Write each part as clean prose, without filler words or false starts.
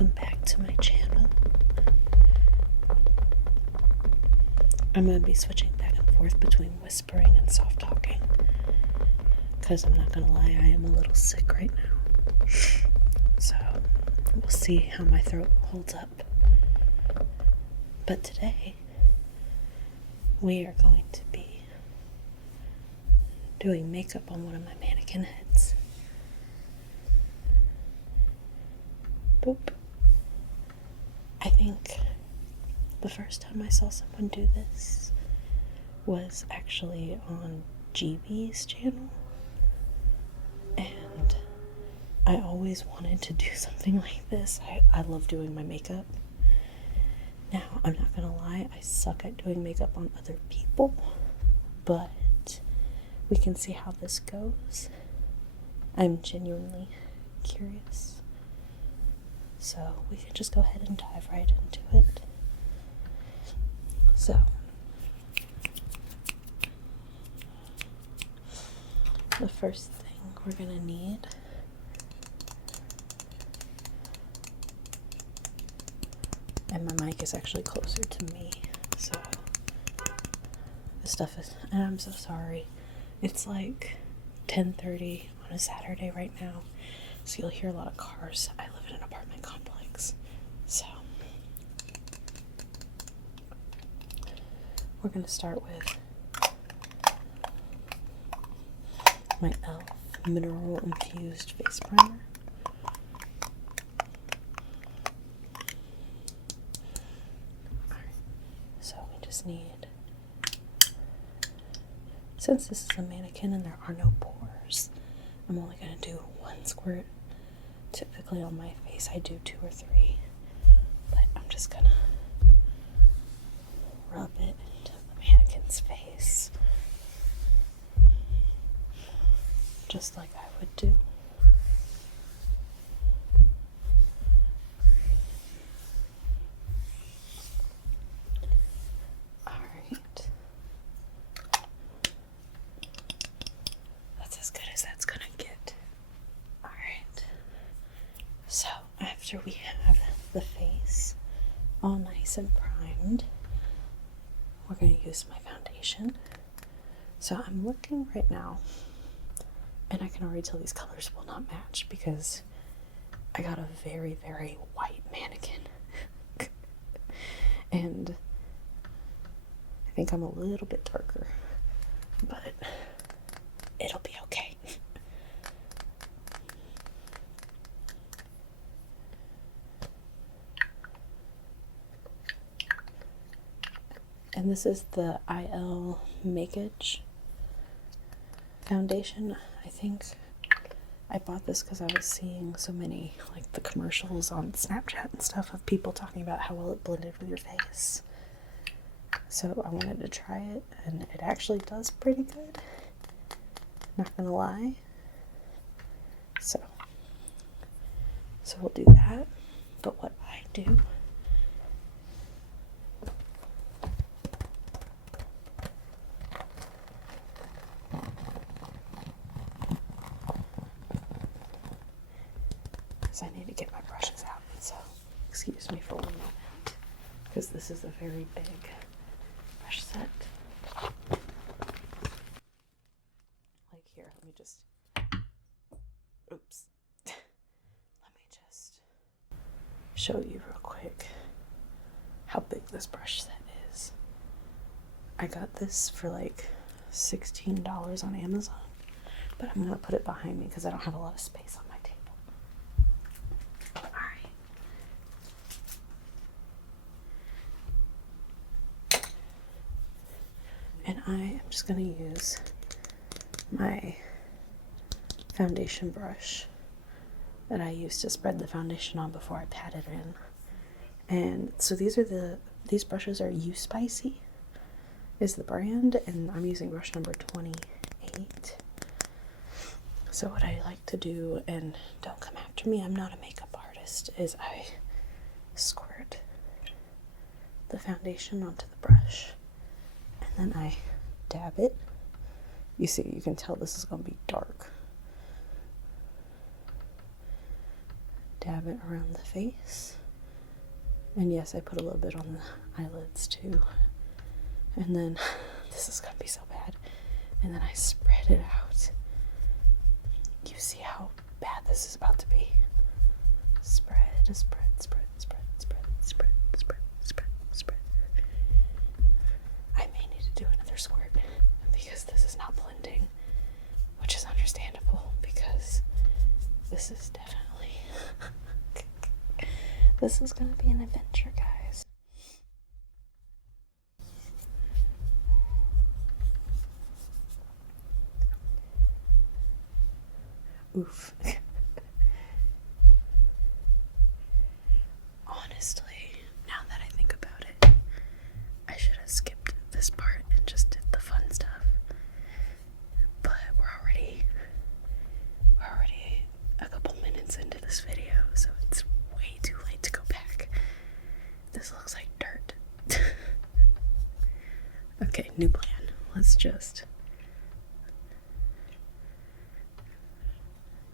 welcome back to my channel. I'm going to be switching back and forth between whispering and soft talking, because I'm not going to lie, I am a little sick right now. So we'll see how my throat holds up. But today, we are going to be doing makeup on one of my mannequin heads. Boop. I think the first time I saw someone do this was actually on GB's channel, and I always wanted to do something like this. I love doing my makeup. Now, I'm not gonna lie, I suck at doing makeup on other people, but we can see how this goes. I'm genuinely curious. So we can just go ahead and dive right into it. So, the first thing we're gonna need and my mic is actually closer to me, so this stuff is, and I'm so sorry. It's like 10:30 on a Saturday right now, so you'll hear a lot of cars. I live in an apartment complex, so we're going to start with my e.l.f. Mineral Infused Face Primer. Alright, so we just need, since this is a mannequin and there are no pores, I'm only going to do one squirt. Typically on my face I do 2 or 3, but I'm just gonna rub it into the mannequin's face, just like I would do. Alright. That's as good as that's gonna get. Alright. So, after we have the face all nice and primed, we're going to use my foundation. So I'm looking right now, and I can already tell these colors will not match because I got a very, very white mannequin. And I think I'm a little bit darker, but it'll be okay. And this is the e.l.f. Make-It foundation. I think I bought this because I was seeing so many, like, the commercials on Snapchat and stuff of people talking about how well it blended with your face. So I wanted to try it, and it actually does pretty good. Not gonna lie. So we'll do that. But what I do I need to get my brushes out, so excuse me for 1 moment, because this is a very big brush set. Like, here, let me just, oops, let me just show you real quick how big this brush set is. I got this for like $16 on Amazon, but I'm going to put it behind me because I don't have a lot of space on my table. And I am just going to use my foundation brush that I used to spread the foundation on before I pat it in. And so these brushes are You Spicy is the brand, and I'm using brush number 28. So what I like to do, and don't come after me, I'm not a makeup artist, is I squirt the foundation onto the brush. And then I dab it. You see, you can tell this is going to be dark. dab it around the face. And yes, I put a little bit on the eyelids too. And then, this is gonna be so bad. And then I spread it out. You see how bad this is about to be. Spread, spread, spread, spread, spread, spread, spread, spread, spread. I may need to do another squirt because this is not blending, which is understandable because this is definitely this is gonna be an adventure, guys. Oof. Honestly, now that I think about it, I should have skipped this part and just did the fun stuff. But we're already a couple minutes into this video, so it's way too late to go back. This looks like dirt. Okay, new plan. Let's just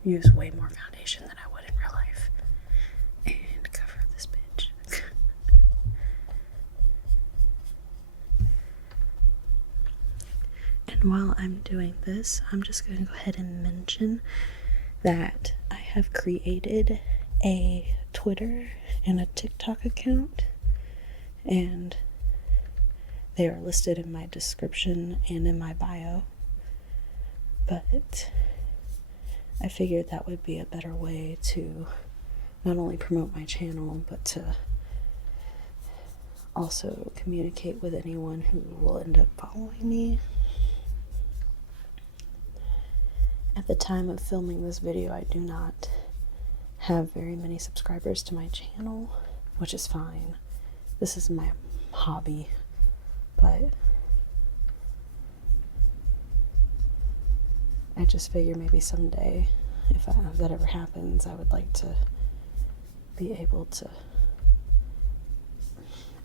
use way more foundation than I would in real life and cover this bitch. And while I'm doing this, I'm just going to go ahead and mention that I have created a Twitter and a TikTok account, and they are listed in my description and in my bio. But I figured that would be a better way to not only promote my channel, but to also communicate with anyone who will end up following me. At the time of filming this video, I do not have very many subscribers to my channel, which is fine. This is my hobby, but I just figure maybe someday, if that ever happens, I would like to be able to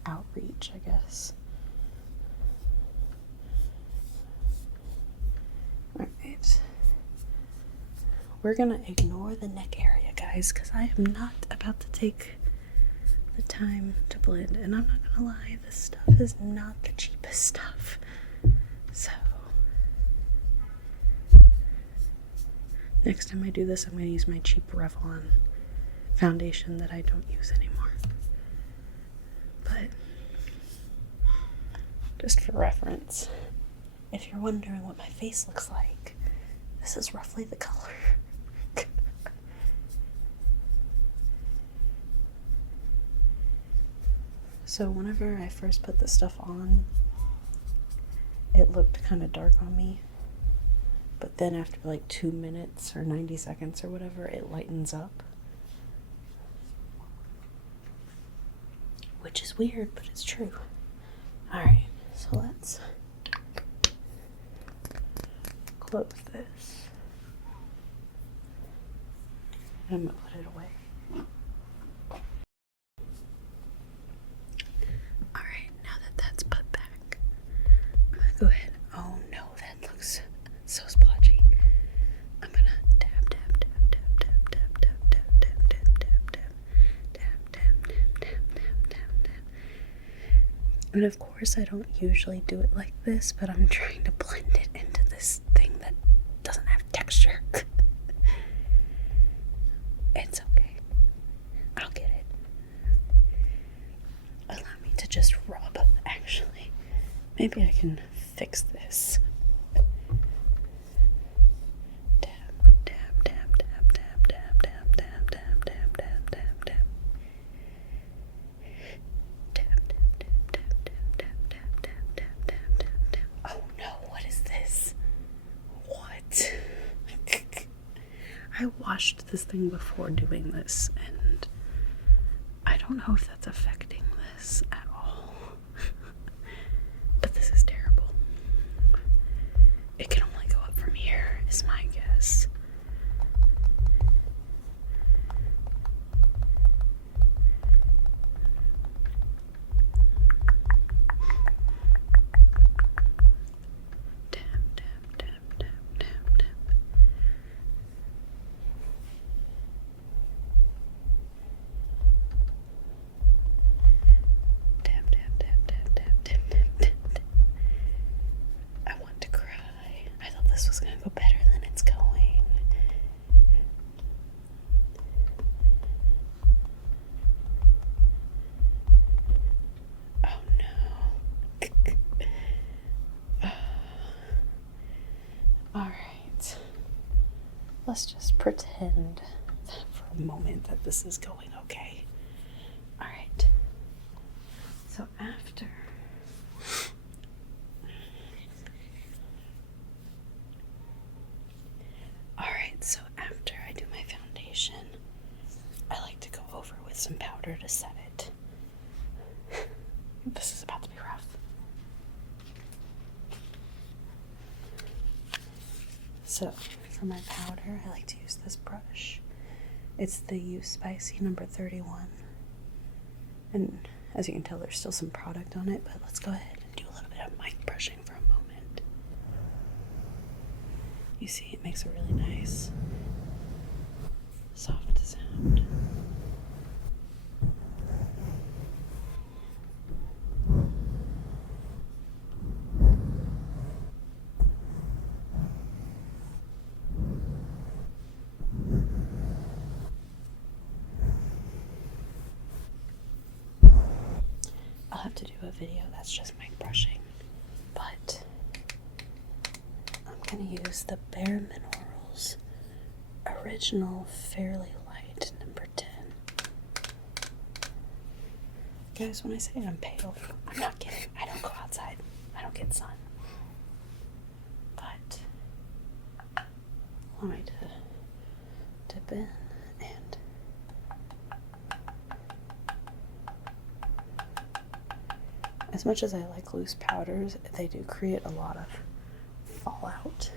outreach, I guess. Alright. We're gonna ignore the neck area, guys, because I am not about to take the time to blend. And I'm not gonna lie, this stuff is not the cheapest stuff. So next time I do this, I'm going to use my cheap Revlon foundation that I don't use anymore. But just for reference, if you're wondering what my face looks like, this is roughly the color. So whenever I first put this stuff on, it looked kind of dark on me. But then after like 2 minutes or 90 seconds or whatever, it lightens up. Which is weird, but it's true. Alright, so let's close this. And I'm gonna put it away. Alright, now that that's put back, I'm gonna go ahead. Oh no, that looks so splotchy. I'm gonna dab, dab, dab, dab, dab, dab, dab, dab, dab, dab, dab, dab, dab, dab, dab, dab, dab, dab. And of course, I don't usually do it like this, but I'm trying to blend it into this thing that doesn't have texture. It's okay. I'll get it. Allow me to just rub, actually. Maybe I can fix this. I washed this thing before doing this, and I don't know if that's affecting this at all. But this is terrible. It can only go up from here, is my guess. this was going to go better than it's going. Oh no. Alright. Let's just pretend for a moment that this is going okay. Alright. So after I do my foundation, I like to go over with some powder to set it. This is about to be rough. So for my powder, I like to use this brush. It's the You Spicy number 31. And as you can tell, there's still some product on it, but let's go ahead and do a little bit of mic brushing for a moment. You see, it makes a really nice soft sound. I'll have to do a video that's just mic brushing, but I'm going to use the Bare Minerals Original Fairly Light number 10. Guys, when I say I'm pale, I'm not kidding. I don't go outside. I don't get sun. But allow me to dip in and as much as I like loose powders, they do create a lot of fallout.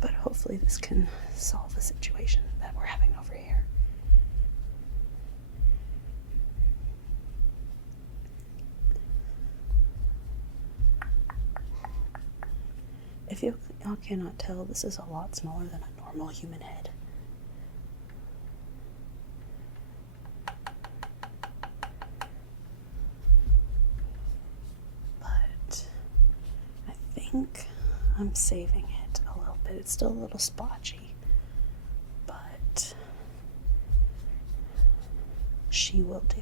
But hopefully this can solve the situation that we're having over here. If y'all cannot tell, this is a lot smaller than a normal human head. But I think I'm saving it a little bit. It's still a little splotchy, but she will do.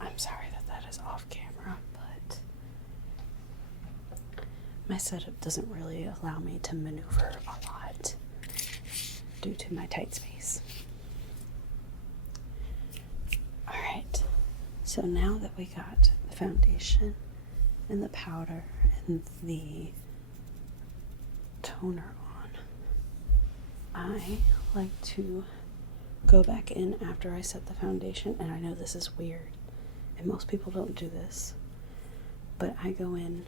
I'm sorry that is off camera, but my setup doesn't really allow me to maneuver a lot due to my tight space. Alright, so now that we got the foundation and the powder and the toner on, I like to go back in after I set the foundation, and I know this is weird and most people don't do this, but I go in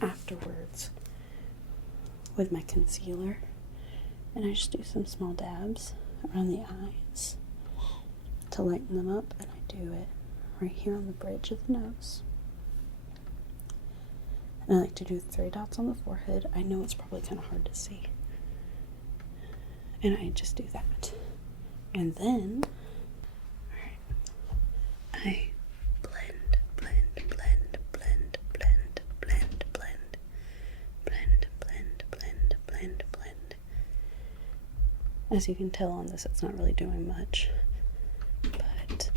afterwards with my concealer and I just do some small dabs around the eyes to lighten them up, and I do it right here on the bridge of the nose. And I like to do 3 dots on the forehead. I know it's probably kind of hard to see, and I just do that. And then I blend. As you can tell on this, it's not really doing much, but I dab.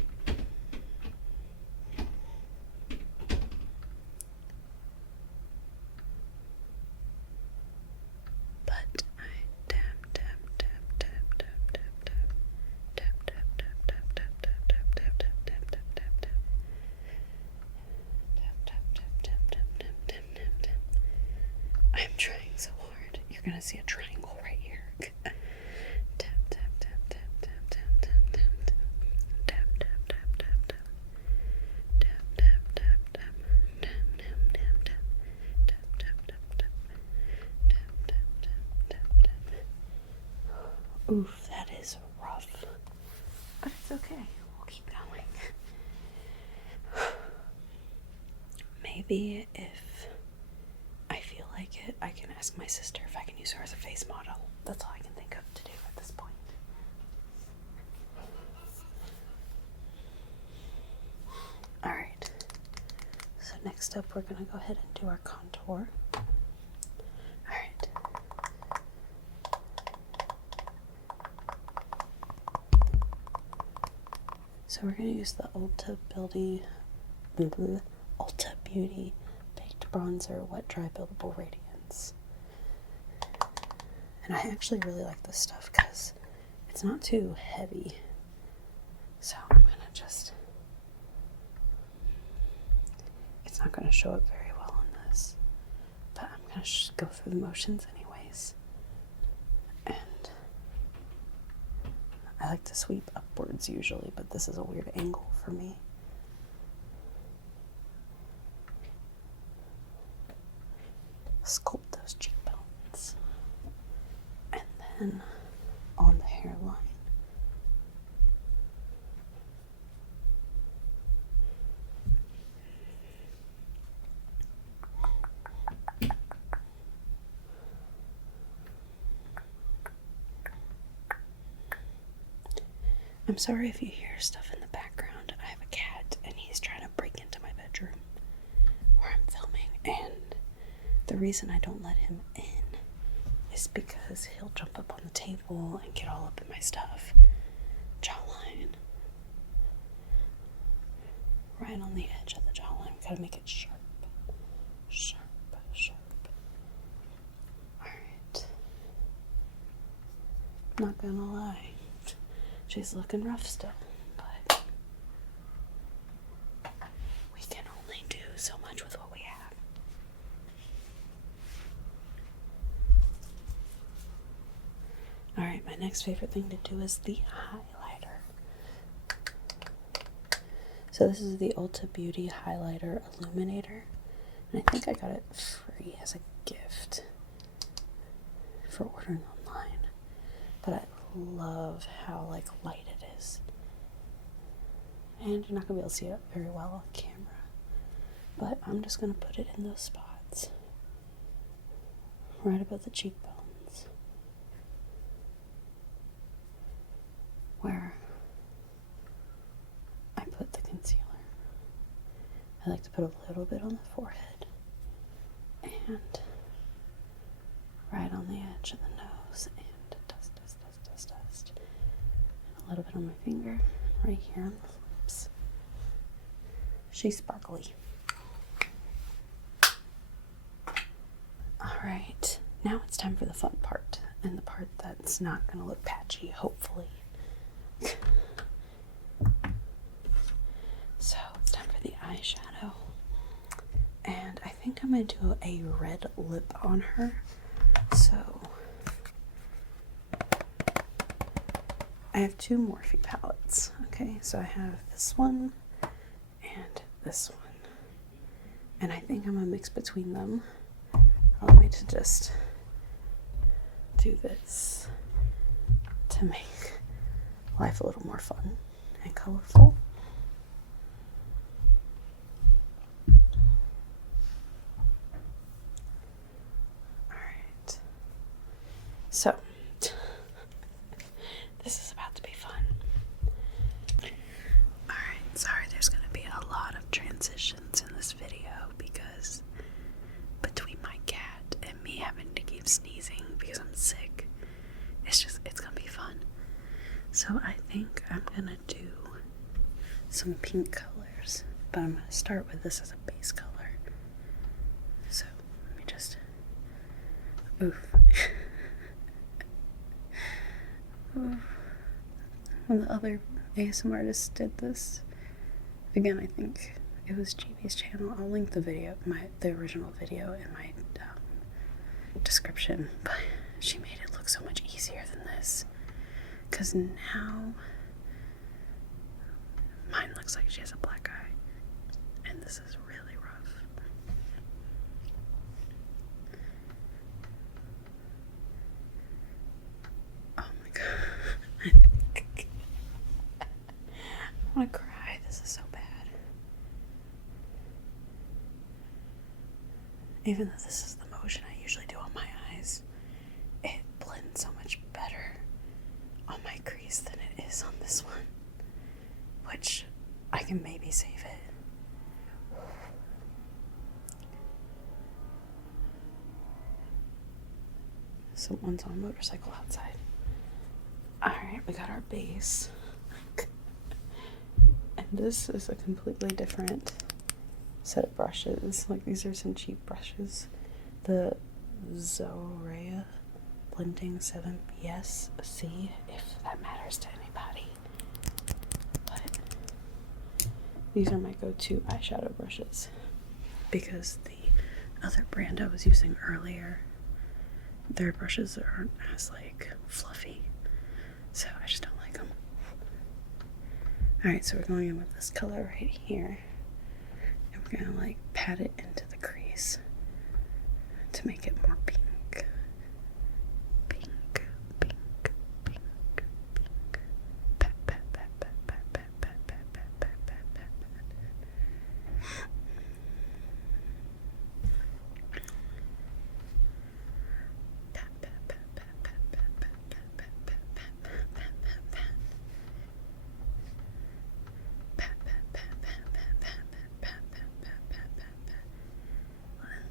I'm trying so hard. You're gonna see a triangle right here. Oof, that is rough. But it's okay. We'll keep going. maybe if I feel like it, I can ask my sister if I can use her as a face model. That's all I can think of to do at this point. Alright, so next up we're going to go ahead and do our contour. Alright. So we're going to use the Ulta Beauty Baked Bronzer Wet Dry Buildable Radiance. And I actually really like this stuff because it's not too heavy. So I'm going to just... It's not going to show up very well on this, but I'm going to go through the motions anyways. And I like to sweep upwards usually, but this is a weird angle for me. Sculpt those cheekbones. And then on the hairline. I'm sorry if you hear stuff in the background. I have a cat and he's trying to break into my bedroom where I'm filming, and the reason I don't let him in is because he'll jump up on the table and get all up in my stuff. Jawline. Right on the edge of the jawline. We gotta make it sharp. Sharp, sharp. Alright. Not gonna lie. She's looking rough still, but we can only do so much with what we have. Alright, my next favorite thing to do is the highlighter. So this is the Ulta Beauty Highlighter Illuminator, and I think I got it free as a gift for ordering online, but I love how like light it is, and you're not gonna be able to see it very well on camera, but I'm just gonna put it in those spots right above the cheekbones where I put the concealer. I like to put a little bit on the forehead and right on the edge of the nose, and dust, and a little bit on my finger, right here on the lips. She's sparkly. Alright, now it's time for the fun part, and the part that's not going to look patchy, hopefully. So, it's time for the eyeshadow. And I think I'm going to do a red lip on her. So, I have two Morphe palettes, okay? So I have this one and this one. And I think I'm going to mix between them. Allow me to just do this to make life a little more fun and colorful. Alright. So, this is about to be fun. Alright, sorry there's going to be a lot of transitions in this video because between my cat and me having to keep sneezing because I'm sick, it's going to be fun. So I think I'm going to do some pink colors, but I'm going to start with this as a base color. So let me just, oof. When the other ASMR artists did this, again, I think it was GB's channel. I'll link the video, the original video in my description, but she made it look so much easier than this, because now mine looks like she has a black eye, and this is really rough. Oh my god. I want to cry. This is so bad. even though this is the motion I usually do on my eyes, it blends so much better on my crease than it is on this one, which I can maybe save it. Someone's on a motorcycle outside. Alright, we got our base. And this is a completely different set of brushes. Like, these are some cheap brushes. The Zorea Blending 7BS-C, if that matters to anybody. But these are my go-to eyeshadow brushes, because the other brand I was using earlier, their brushes aren't as, like, fluffy. So I just don't like them. Alright, so we're going in with this color right here. And we're going to, like, pat it into the crease to make it more pink. Pink, pink, pink, pink. Pat, pat, pat, pat, pat, pat, pat, pat, pat, pat, pat, pat.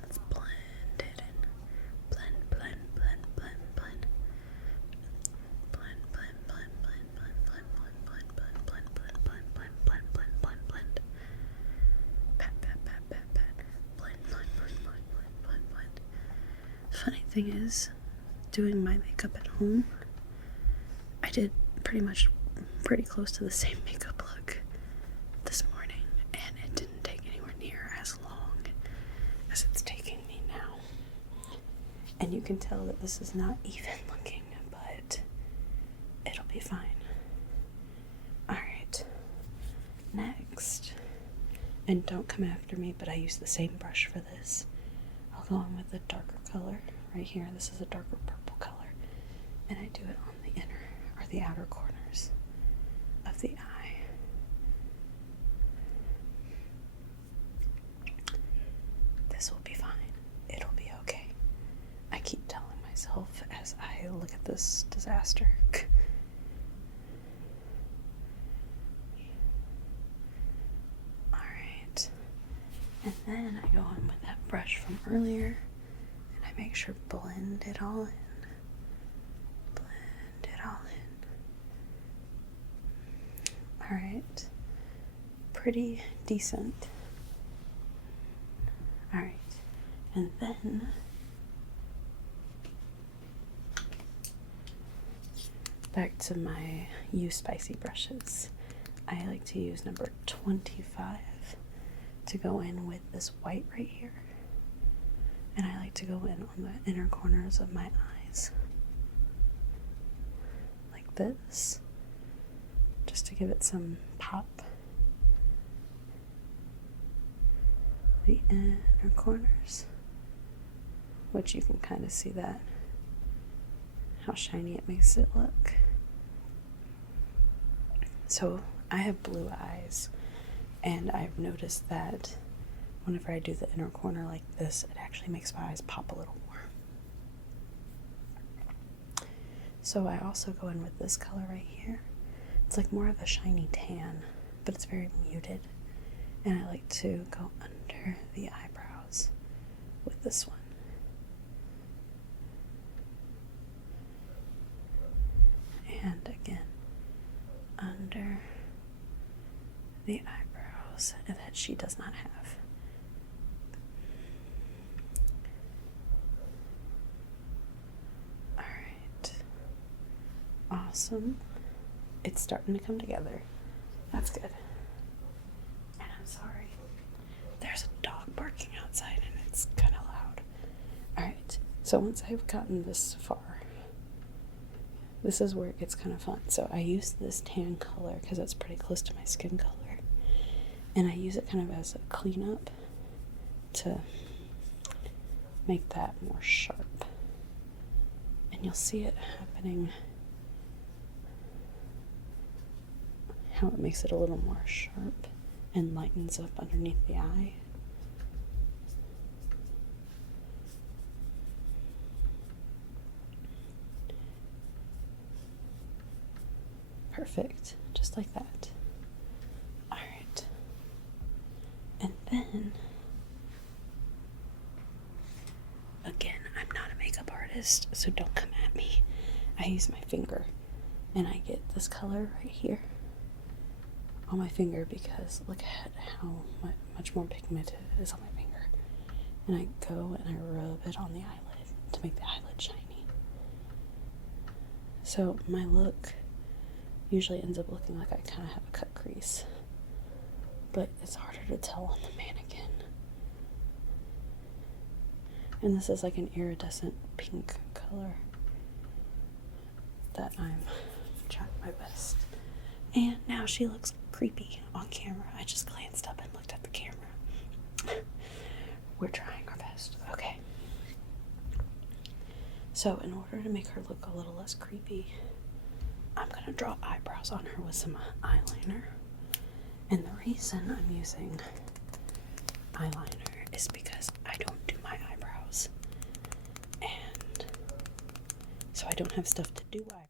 Let's blend it in. Blend, blend, blend, blend, blend. Blend, blend, blend, blend, blend, blend, blend, blend, blend, blend, blend, blend, blend, blend, blend, blend. Pat, pat, pat, pat, pat. Blend, blend, blend, blend, blend, blend, blend. Funny thing is, doing my makeup at home, I did pretty close to the same makeup look this morning, and it didn't take anywhere near as long as it's taking me now. And you can tell that this is not even looking, but it'll be fine. Alright, next, and don't come after me, but I use the same brush for this. I'll go on with the darker color right here. This is a darker purple color, and I do it on the inner or the outer corners of the eye. This will be fine. It'll be okay. I keep telling myself as I look at this disaster. Alright. And then I go in with that brush from earlier, and I make sure blend it all in. Blend it all in. Alright. Pretty decent. Alright. And then back to my spicy brushes. I like to use number 25 to go in with this white right here. And I like to go in on the inner corners of my eyes. Like this. Just to give it some pop. The inner corners. Which you can kind of see that. How shiny it makes it look. So I have blue eyes, and I've noticed that whenever I do the inner corner like this, it actually makes my eyes pop a little more. So I also go in with this color right here. It's like more of a shiny tan, but it's very muted. And I like to go under the eyebrows with this one. And again, under the eyebrows that she does not have. Alright. Awesome. It's starting to come together. That's good. And I'm sorry. There's a dog barking outside and it's kind of loud. Alright. So once I've gotten this far, this is where it gets kind of fun. So I use this tan color because it's pretty close to my skin color. And I use it kind of as a cleanup to make that more sharp. And you'll see it happening, how it makes it a little more sharp and lightens up underneath the eye. Perfect. Just like that. Alright. And then, again, I'm not a makeup artist, so don't come at me. I use my finger, and I get this color right here on my finger because look at how much more pigment it is on my finger. And I go and I rub it on the eyelid to make the eyelid shiny. So my look usually ends up looking like I kind of have a cut crease, but it's harder to tell on the mannequin. And this is like an iridescent pink color that I'm trying my best. And now she looks creepy on camera. I just glanced up and looked at the camera. We're trying our best. Okay. So in order to make her look a little less creepy, I'm going to draw eyebrows on her with some eyeliner. And the reason I'm using eyeliner is because I don't do my eyebrows. And so I don't have stuff to do eyebrows.